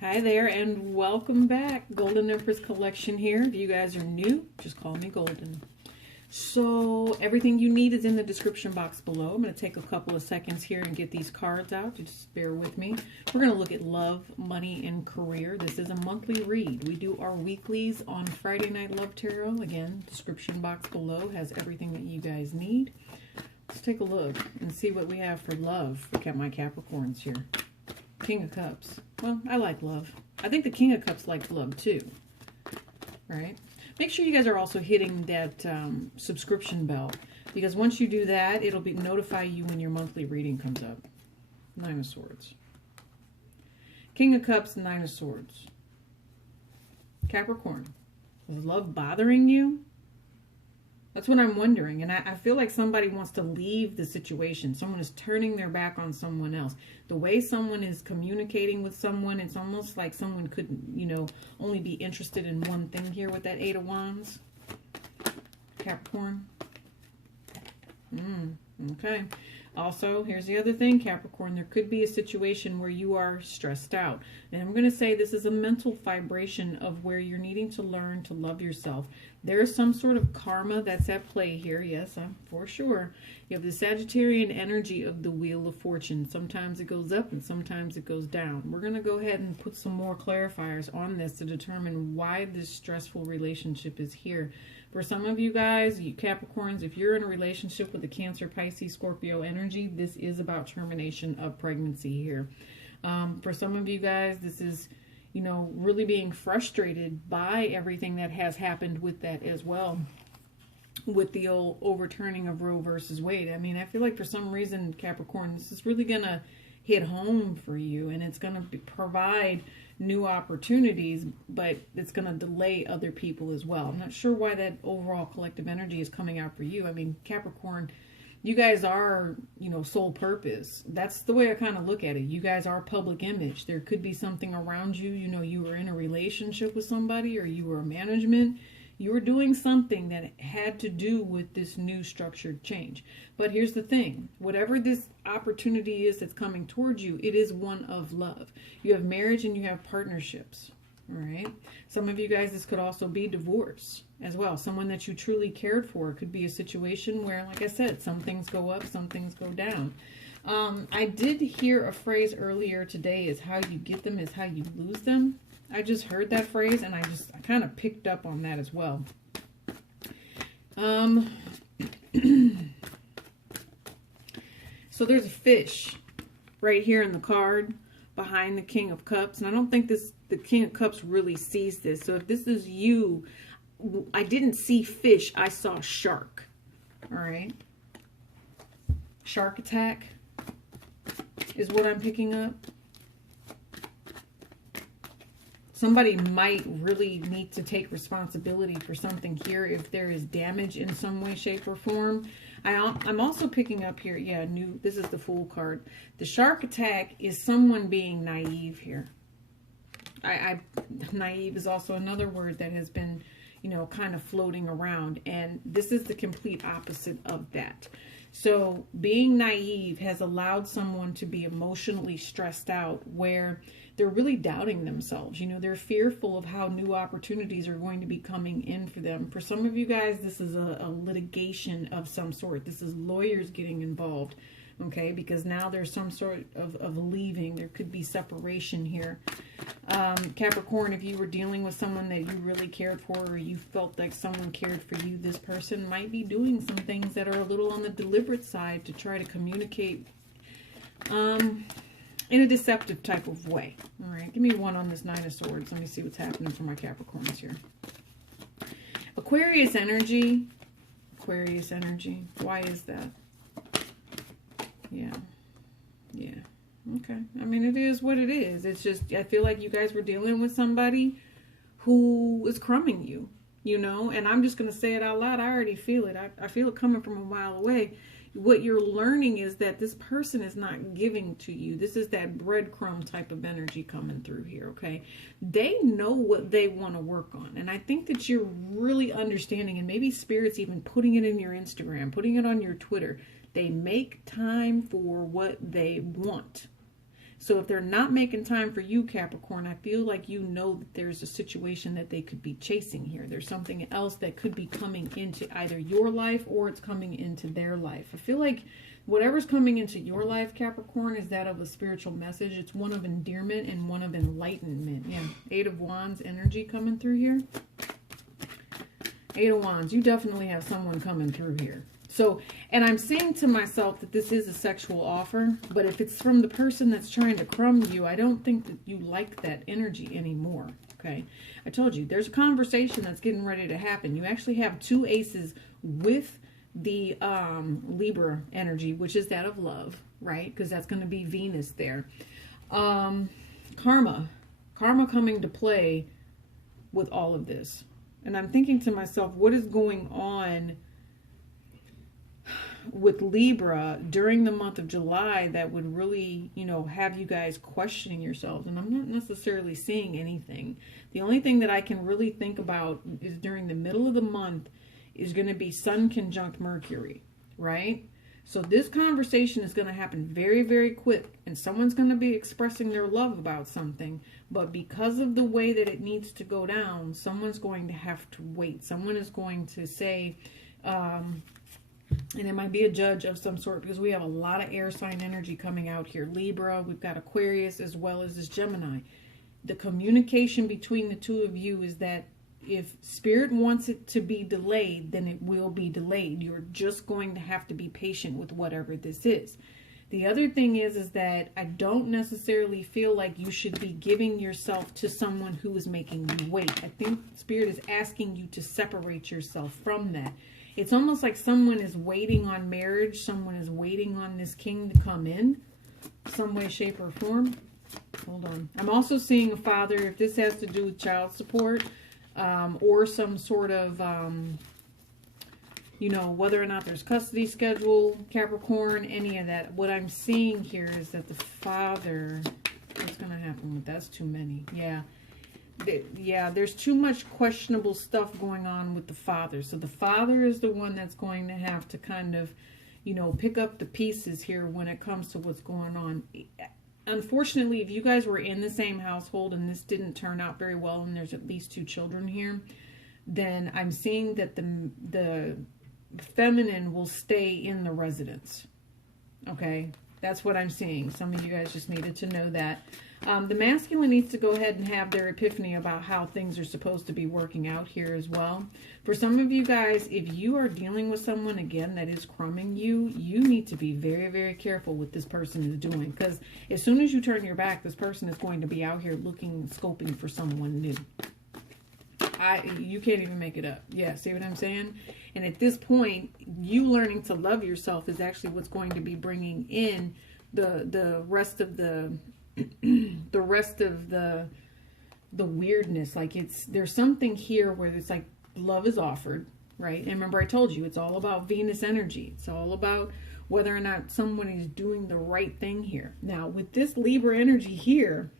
Hi there and welcome back. Golden Empress collection here. If you guys are new, just call me Golden. So everything you need is in the description box below. I'm going to take a couple of seconds here and get these cards out. Just bear with me. We're going to look at love, money, and career. This is a monthly read. We do our weeklies on Friday Night Love Tarot. Again, description box below has everything that you guys need. Let's take a look and see what we have for love for my Capricorns here. King of Cups. Well, I like love. I think the King of Cups likes love too. Right? Make sure you guys are also hitting that subscription bell, because once you do that, it'll notify you when your monthly reading comes up. Nine of Swords. King of Cups, Nine of Swords. Capricorn. Is love bothering you? That's what I'm wondering. And I feel like somebody wants to leave the situation. Someone is turning their back on someone else. The way someone is communicating with someone, it's almost like someone could, only be interested in one thing here with that Eight of Wands. Capricorn. Okay. Also, here's the other thing, Capricorn. There could be a situation where you are stressed out. And I'm going to say this is a mental vibration of where you're needing to learn to love yourself. There's some sort of karma that's at play here. Yes, for sure. You have the Sagittarian energy of the Wheel of Fortune. Sometimes it goes up and sometimes it goes down. We're going to go ahead and put some more clarifiers on this to determine why this stressful relationship is here. For some of you guys, you Capricorns, if you're in a relationship with a Cancer, Pisces, Scorpio energy, this is about termination of pregnancy here. For some of you guys, this is, really being frustrated by everything that has happened with that as well. With the old overturning of Roe versus Wade. I mean, I feel like for some reason, Capricorn, this is really going to hit home for you, and it's going to provide new opportunities, but it's going to delay other people as well. I'm not sure why that overall collective energy is coming out for you. I mean, Capricorn, you guys are, sole purpose. That's the way I kind of look at it. You guys are public image. There could be something around you, you were in a relationship with somebody, or you were management. You were doing something that had to do with this new structured change. But here's the thing. Whatever this opportunity is that's coming towards you, it is one of love. You have marriage and you have partnerships. All right. Some of you guys, this could also be divorce as well. Someone that you truly cared for. It could be a situation where, like I said, some things go up, some things go down. I did hear a phrase earlier today, is how you get them is how you lose them. I just heard that phrase and I kind of picked up on that as well. So there's a fish right here in the card behind the King of Cups. And I don't think the King of Cups really sees this. So if this is you, I didn't see fish, I saw shark. All right. Shark attack is what I'm picking up. Somebody might really need to take responsibility for something here if there is damage in some way, shape, or form. I'm also picking up here, this is the Fool card. The shark attack is someone being naive here. Naive is also another word that has been, kind of floating around. And this is the complete opposite of that. So being naive has allowed someone to be emotionally stressed out where they're really doubting themselves. They're fearful of how new opportunities are going to be coming in for them. For some of you guys, this is a litigation of some sort. This is lawyers getting involved, okay? Because now there's some sort of leaving. There could be separation here. Capricorn, if you were dealing with someone that you really cared for, or you felt like someone cared for you, this person might be doing some things that are a little on the deliberate side to try to communicate in a deceptive type of way. All right, give me one on this Nine of Swords. Let me see what's happening for my Capricorns here. Aquarius energy. Aquarius energy. Why is that? Yeah. Okay. I mean, it is what it is. It's just, I feel like you guys were dealing with somebody who is crumbing you, and I'm just going to say it out loud. I already feel it. I feel it coming from a mile away. What you're learning is that this person is not giving to you. This is that breadcrumb type of energy coming through here, okay? They know what they want to work on. And I think that you're really understanding, and maybe Spirit's even putting it in your Instagram, putting it on your Twitter. They make time for what they want. So if they're not making time for you, Capricorn, I feel like you know that there's a situation that they could be chasing here. There's something else that could be coming into either your life or it's coming into their life. I feel like whatever's coming into your life, Capricorn, is that of a spiritual message. It's one of endearment and one of enlightenment. Yeah, 8 of Wands energy coming through here. 8 of Wands, you definitely have someone coming through here. So, and I'm saying to myself that this is a sexual offer, but if it's from the person that's trying to crumb you, I don't think that you like that energy anymore, okay? I told you, there's a conversation that's getting ready to happen. You actually have 2 aces with the Libra energy, which is that of love, right? Because that's going to be Venus there. Karma coming to play with all of this. And I'm thinking to myself, what is going on with Libra during the month of July that would really, you know, have you guys questioning yourselves? And I'm not necessarily seeing anything. The only thing that I can really think about is during the middle of the month is going to be Sun conjunct Mercury, right? So this conversation is going to happen very, very quick, and someone's going to be expressing their love about something, but because of the way that it needs to go down, someone's going to have to wait. Someone is going to say, and it might be a judge of some sort, because we have a lot of air sign energy coming out here. Libra, we've got Aquarius, as well as this Gemini. The communication between the two of you is that if Spirit wants it to be delayed, then it will be delayed. You're just going to have to be patient with whatever this is. The other thing is that I don't necessarily feel like you should be giving yourself to someone who is making you wait. I think Spirit is asking you to separate yourself from that. It's almost like someone is waiting on marriage. Someone is waiting on this king to come in some way, shape, or form. Hold on. I'm also seeing a father, if this has to do with child support, or some sort of, you know, whether or not there's custody schedule, Capricorn, any of that. What I'm seeing here is that the father, what's going to happen with that's too many. Yeah. Yeah, there's too much questionable stuff going on with the father. So the father is the one that's going to have to kind of, you know, pick up the pieces here when it comes to what's going on. Unfortunately, if you guys were in the same household and this didn't turn out very well, and there's at least 2 children here, then I'm seeing that the feminine will stay in the residence. Okay, that's what I'm seeing. Some of you guys just needed to know that. The masculine needs to go ahead and have their epiphany about how things are supposed to be working out here as well. For some of you guys, if you are dealing with someone, again, that is crumbing you, you need to be very, very careful what this person is doing. Because as soon as you turn your back, this person is going to be out here looking, scoping for someone new. You can't even make it up. Yeah, see what I'm saying? And at this point, you learning to love yourself is actually what's going to be bringing in the rest of the weirdness. Like there's something here where it's like love is offered, right? And remember I told you, it's all about Venus energy. It's all about whether or not someone is doing the right thing here. Now with this Libra energy here,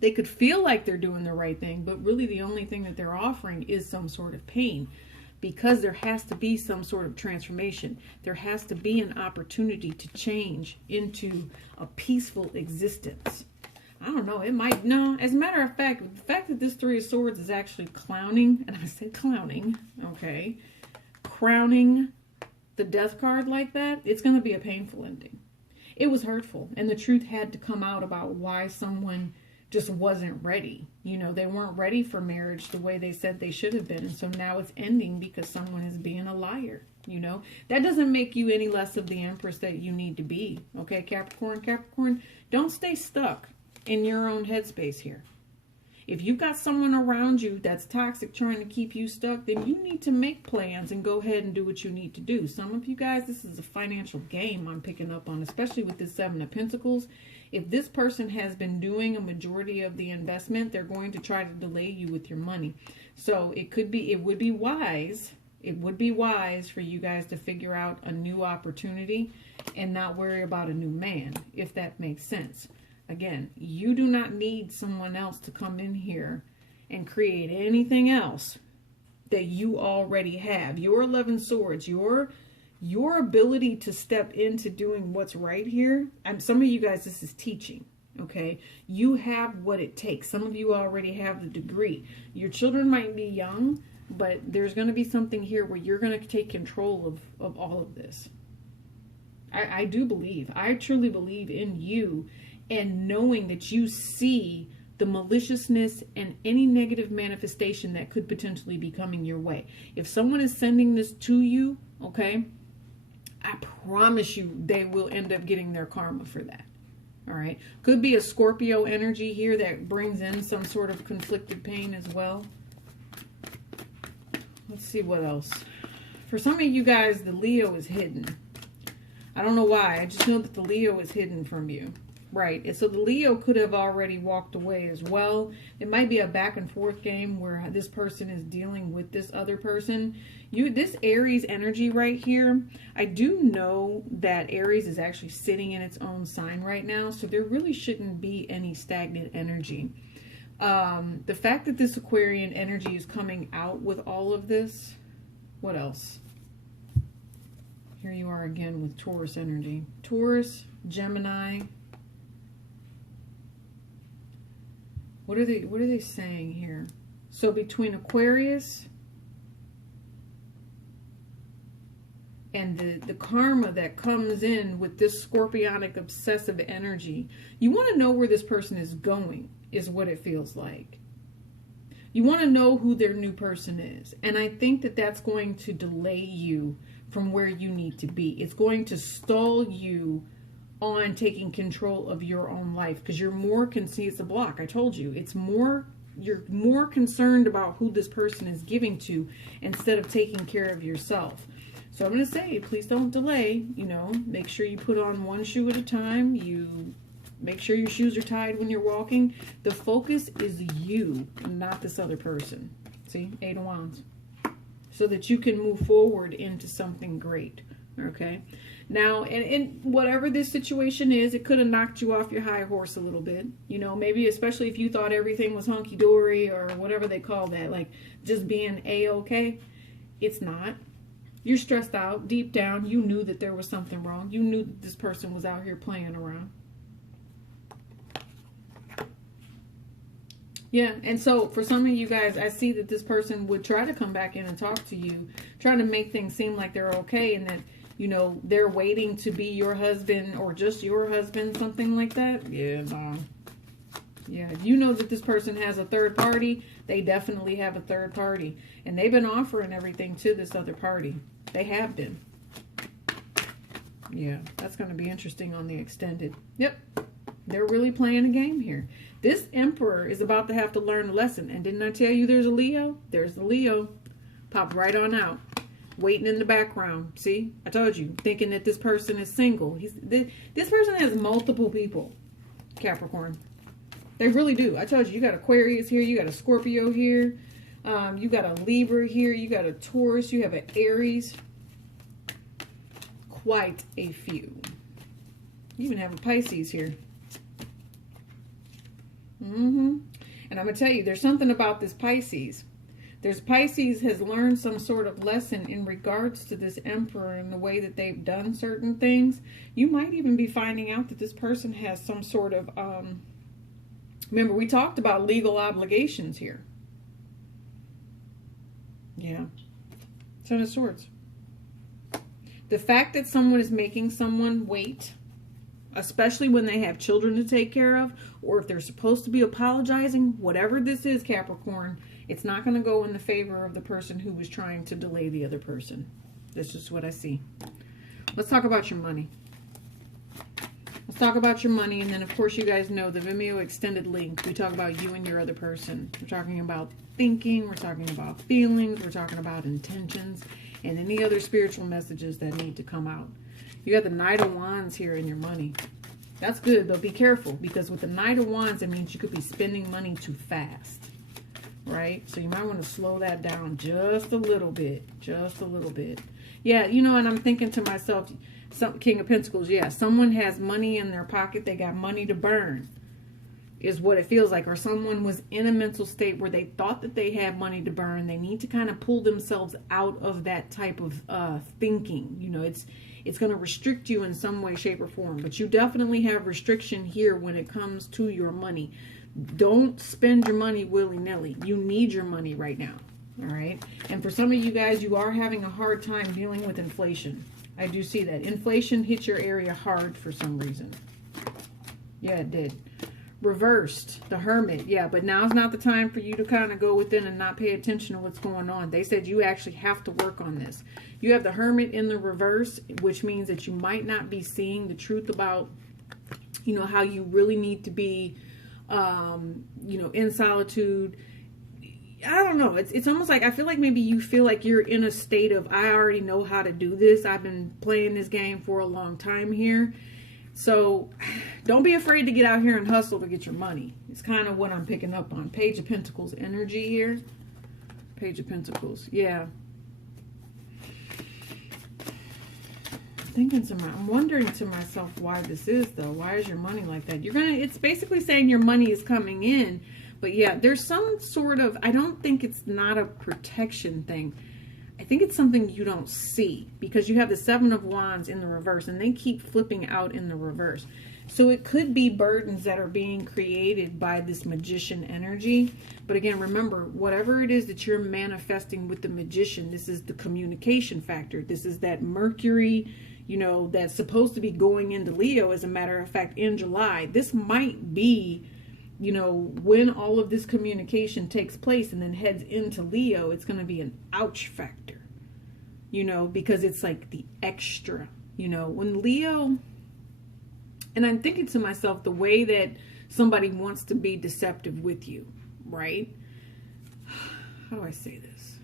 they could feel like they're doing the right thing, but really the only thing that they're offering is some sort of pain, because there has to be some sort of transformation. There has to be an opportunity to change into a peaceful existence. I don't know, it might, no, as a matter of fact, the fact that this 3 of Swords is actually clowning, and I said clowning, okay, crowning the Death card like that, it's going to be a painful ending. It was hurtful, and the truth had to come out about why someone just wasn't ready. You know, they weren't ready for marriage the way they said they should have been. And so now it's ending because someone is being a liar. You know, that doesn't make you any less of the Empress that you need to be. Okay, Capricorn? Capricorn, don't stay stuck in your own headspace here. If you've got someone around you that's toxic trying to keep you stuck, then you need to make plans and go ahead and do what you need to do. Some of you guys, this is a financial game I'm picking up on, especially with this 7 of Pentacles. If this person has been doing a majority of the investment, they're going to try to delay you with your money. So it would be wise for you guys to figure out a new opportunity and not worry about a new man, if that makes sense. Again, you do not need someone else to come in here and create anything else that you already have. Your 11 swords, your ability to step into doing what's right here. Some of you guys, this is teaching. Okay, you have what it takes. Some of you already have the degree. Your children might be young, but there's going to be something here where you're going to take control of all of this. I do believe, I truly believe in you, and knowing that you see the maliciousness and any negative manifestation that could potentially be coming your way. If someone is sending this to you, okay, I promise you they will end up getting their karma for that. All right. Could be a Scorpio energy here that brings in some sort of conflicted pain as well. Let's see what else. For some of you guys, the Leo is hidden. I don't know why. I just know that the Leo is hidden from you. Right. And so the Leo could have already walked away as well. It might be a back and forth game where this person is dealing with this other person. This Aries energy right here, I do know that Aries is actually sitting in its own sign right now. So there really shouldn't be any stagnant energy. The fact that this Aquarian energy is coming out with all of this. What else? Here you are again with Taurus energy. Taurus, Gemini. What are they saying here? So between Aquarius and the karma that comes in with this scorpionic obsessive energy, you want to know where this person is going, is what it feels like. You want to know who their new person is. And I think that that's going to delay you from where you need to be. It's going to stall you on taking control of your own life, because you're more it's a block. I told you, you're more concerned about who this person is giving to instead of taking care of yourself. So I'm going to say, please don't delay. You know, make sure you put on one shoe at a time. You make sure your shoes are tied when you're walking. The focus is you, not this other person. See, 8 of Wands. So that you can move forward into something great. Okay. Now, and whatever this situation is, it could have knocked you off your high horse a little bit. You know, maybe especially if you thought everything was hunky-dory or whatever they call that, like just being A-okay. It's not. You're stressed out. Deep down, you knew that there was something wrong. You knew that this person was out here playing around. Yeah, and so for some of you guys, I see that this person would try to come back in and talk to you, trying to make things seem like they're okay, and that, you know, they're waiting to be your husband or just your husband, something like that. Yeah, no. Yeah, if you know that this person has a third party, they definitely have a third party. And they've been offering everything to this other party. They have been. Yeah, that's going to be interesting on the extended. Yep, they're really playing a game here. This Emperor is about to have to learn a lesson. And didn't I tell you there's a Leo? There's the Leo. Popped right on out. Waiting in the background. See? I told you. Thinking that this person is single. This person has multiple people. Capricorn. They really do. I told you. You got Aquarius here. You got a Scorpio here. You got a Libra here. You got a Taurus. You have an Aries. Quite a few. You even have a Pisces here. And I'm going to tell you, there's something about this Pisces. Pisces has learned some sort of lesson in regards to this Emperor and the way that they've done certain things. You might even be finding out that this person has some sort of, remember we talked about legal obligations here. Yeah. Ten of Swords. The fact that someone is making someone wait, especially when they have children to take care of, or if they're supposed to be apologizing, whatever this is, Capricorn, it's not going to go in the favor of the person who was trying to delay the other person. That's just what I see. Let's talk about your money. Let's talk about your money, and then, of course, you guys know the Vimeo extended link. We talk about you and your other person. We're talking about thinking. We're talking about feelings. We're talking about intentions and any other spiritual messages that need to come out. You got the Knight of Wands here in your money. That's good, though. Be careful, because with the Knight of Wands, it means you could be spending money too fast, right? So you might want to slow that down just a little bit. Just a little bit. Yeah, you know, and I'm thinking to myself, King of Pentacles, yeah, someone has money in their pocket. They got money to burn, is what it feels like. Or someone was in a mental state where they thought that they had money to burn. They need to kind of pull themselves out of that type of thinking. You know, it's going to restrict you in some way, shape, or form. But you definitely have restriction here when it comes to your money. Don't spend your money willy-nilly. You need your money right now. All right. And for some of you guys, you are having a hard time dealing with inflation. I do see that. Inflation hit your area hard for some reason. Yeah, it did. Reversed, the Hermit. Yeah, but now's not the time for you to kind of go within and not pay attention to what's going on. They said you actually have to work on this. You have the Hermit in the reverse, which means that you might not be seeing the truth about, you know, how you really need to be, you know, in solitude. I don't know. It's almost like, I feel like maybe you feel like you're in a state of, I already know how to do this. I've been playing this game for a long time here. So don't be afraid to get out here and hustle to get your money. It's kind of what I'm picking up on. Page of Pentacles energy here. Page of Pentacles. Yeah. I'm wondering to myself why this is though. Why is your money like that? It's basically saying your money is coming in. But yeah, there's some sort of, I don't think it's not a protection thing. I think it's something you don't see because you have the Seven of Wands in the reverse and they keep flipping out in the reverse. So it could be burdens that are being created by this Magician energy. But again, remember, whatever it is that you're manifesting with the Magician, this is the communication factor. This is that Mercury, you know, that's supposed to be going into Leo, as a matter of fact, in July. This might be, you know, when all of this communication takes place and then heads into Leo, it's going to be an ouch factor, you know, because it's like the extra, you know, when Leo, and I'm thinking to myself, the way that somebody wants to be deceptive with you, right? How do I say this?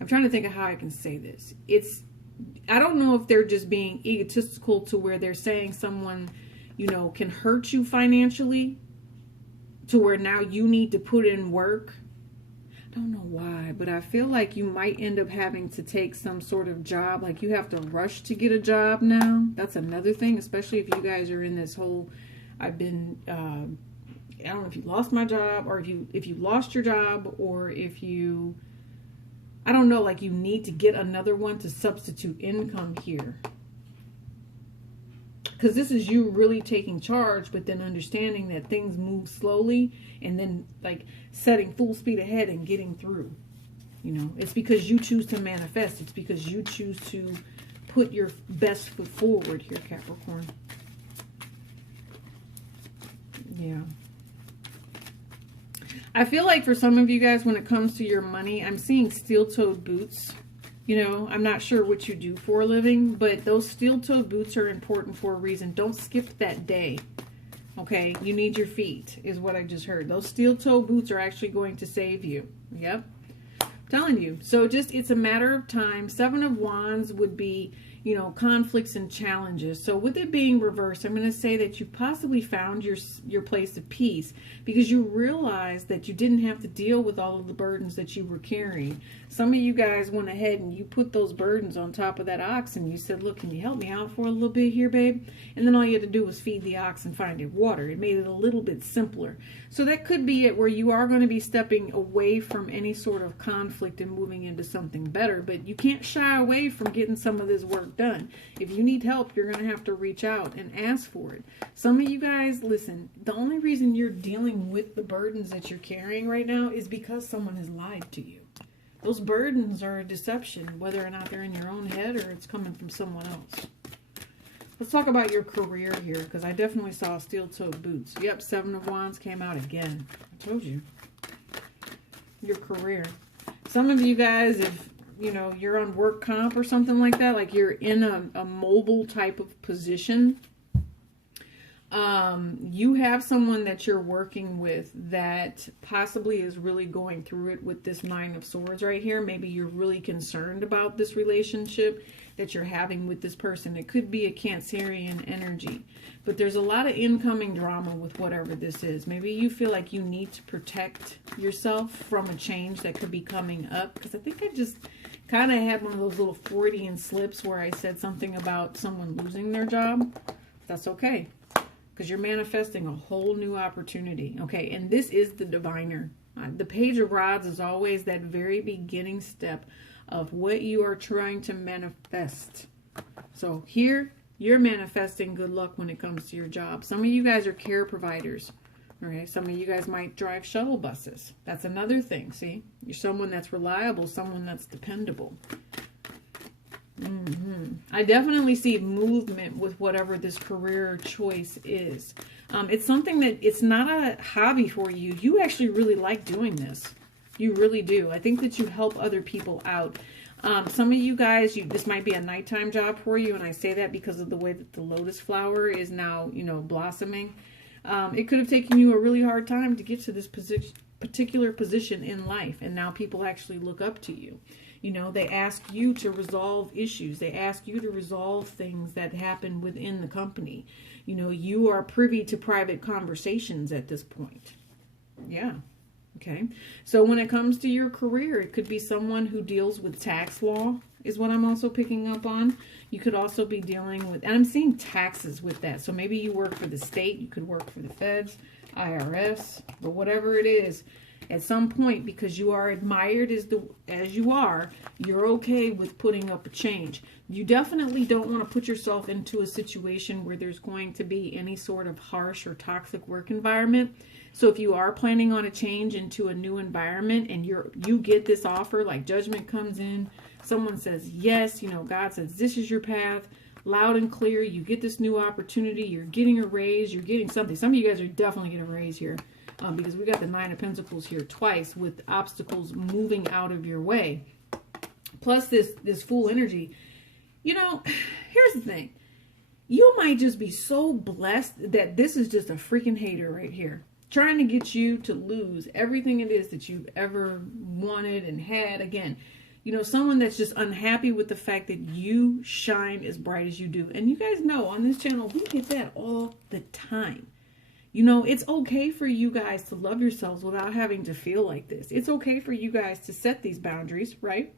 I'm trying to think of how I can say this. I don't know if they're just being egotistical to where they're saying someone, you know, can hurt you financially to where now you need to put in work. I don't know why, but I feel like you might end up having to take some sort of job. Like you have to rush to get a job now. That's another thing, especially if you guys are in this whole, I don't know if you lost my job or if you lost your job or if you, I don't know, like you need to get another one to substitute income here. Because this is you really taking charge, but then understanding that things move slowly and then like setting full speed ahead and getting through. You know, it's because you choose to manifest. It's because you choose to put your best foot forward here, Capricorn. Yeah. I feel like for some of you guys, when it comes to your money, I'm seeing steel-toed boots. You know, I'm not sure what you do for a living, but those steel-toed boots are important for a reason. Don't skip that day. Okay, you need your feet, is what I just heard. Those steel-toed boots are actually going to save you. Yep. I'm telling you. So just, it's a matter of time. Seven of Wands would be, you know, conflicts and challenges. So with it being reversed, I'm going to say that you possibly found your place of peace because you realized that you didn't have to deal with all of the burdens that you were carrying. Some of you guys went ahead and you put those burdens on top of that ox and you said, look, can you help me out for a little bit here, babe? And then all you had to do was feed the ox and find it water. It made it a little bit simpler. So that could be it, where you are going to be stepping away from any sort of conflict and moving into something better. But you can't shy away from getting some of this work done. If you need help, you're going to have to reach out and ask for it. Some of you guys, listen, the only reason you're dealing with the burdens that you're carrying right now is because someone has lied to you. Those burdens are a deception, whether or not they're in your own head or it's coming from someone else. Let's talk about your career here, because I definitely saw steel-toed boots. Yep, Seven of Wands came out again. I told you. Your career. Some of you guys, if you know, you're on work comp or something like that, like you're in a mobile type of position, you have someone that you're working with that possibly is really going through it with this Nine of Swords right here. Maybe you're really concerned about this relationship that you're having with this person. It could be a Cancerian energy, but there's a lot of incoming drama with whatever this is. Maybe you feel like you need to protect yourself from a change that could be coming up, because I think I just kind of had one of those little Freudian slips where I said something about someone losing their job. That's okay, because you're manifesting a whole new opportunity. Okay, and this is the diviner. The Page of Rods is always that very beginning step of what you are trying to manifest. So here, you're manifesting good luck when it comes to your job. Some of you guys are care providers. Okay, some of you guys might drive shuttle buses. That's another thing, see? You're someone that's reliable, someone that's dependable. I definitely see movement with whatever this career choice is. It's something that, it's not a hobby for you. You actually really like doing this. You really do. I think that you help other people out. Some of you guys, this might be a nighttime job for you, and I say that because of the way that the lotus flower is now, you know, blossoming. It could have taken you a really hard time to get to this particular position in life, and now people actually look up to you. You know, they ask you to resolve issues. They ask you to resolve things that happen within the company. You know, you are privy to private conversations at this point. Yeah. Okay. So when it comes to your career, it could be someone who deals with tax law is what I'm also picking up on. You could also be dealing with, and I'm seeing taxes with that. So maybe you work for the state, you could work for the feds, IRS, but whatever it is, at some point, because you are admired as you are, you're okay with putting up a change. You definitely don't want to put yourself into a situation where there's going to be any sort of harsh or toxic work environment. So if you are planning on a change into a new environment and you get this offer, like judgment comes in, someone says, yes, you know, God says, this is your path, loud and clear, you get this new opportunity, you're getting a raise, you're getting something. Some of you guys are definitely getting a raise here. Because we got the Nine of Pentacles here twice with obstacles moving out of your way. Plus this Fool energy. You know, here's the thing. You might just be so blessed that this is just a freaking hater right here, trying to get you to lose everything it is that you've ever wanted and had. Again, you know, someone that's just unhappy with the fact that you shine as bright as you do. And you guys know on this channel, we get that all the time. You know, it's okay for you guys to love yourselves without having to feel like this. It's okay for you guys to set these boundaries, right?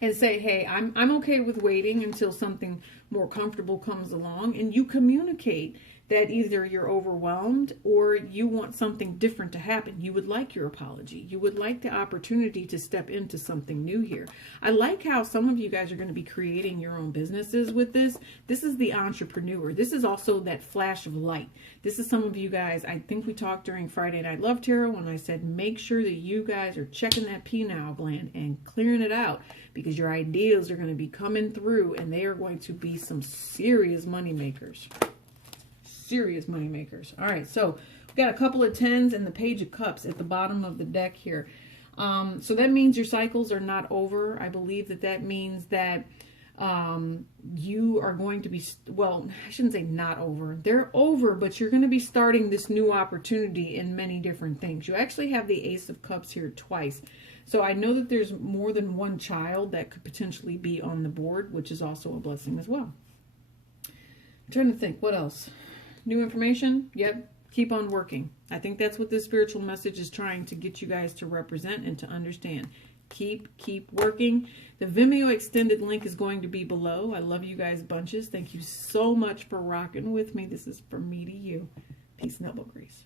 And say, hey, I'm okay with waiting until something more comfortable comes along. And you communicate that either you're overwhelmed or you want something different to happen. You would like your apology. You would like the opportunity to step into something new here. I like how some of you guys are going to be creating your own businesses with this. This is the entrepreneur. This is also that flash of light. This is some of you guys, I think we talked during Friday Night Love Tarot when I said, make sure that you guys are checking that pineal gland and clearing it out, because your ideas are going to be coming through and they are going to be some serious money makers. Serious money makers. All right, so we've got a couple of tens and the Page of Cups at the bottom of the deck here. So that means your cycles are not over. I believe that means that you are going to be, well, I shouldn't say not over. They're over, but you're going to be starting this new opportunity in many different things. You actually have the Ace of Cups here twice. So I know that there's more than one child that could potentially be on the board, which is also a blessing as well. I'm trying to think, what else? New information? Yep. Keep on working. I think that's what this spiritual message is trying to get you guys to represent and to understand. Keep working. The Vimeo extended link is going to be below. I love you guys bunches. Thank you so much for rocking with me. This is from me to you. Peace and elbow grease.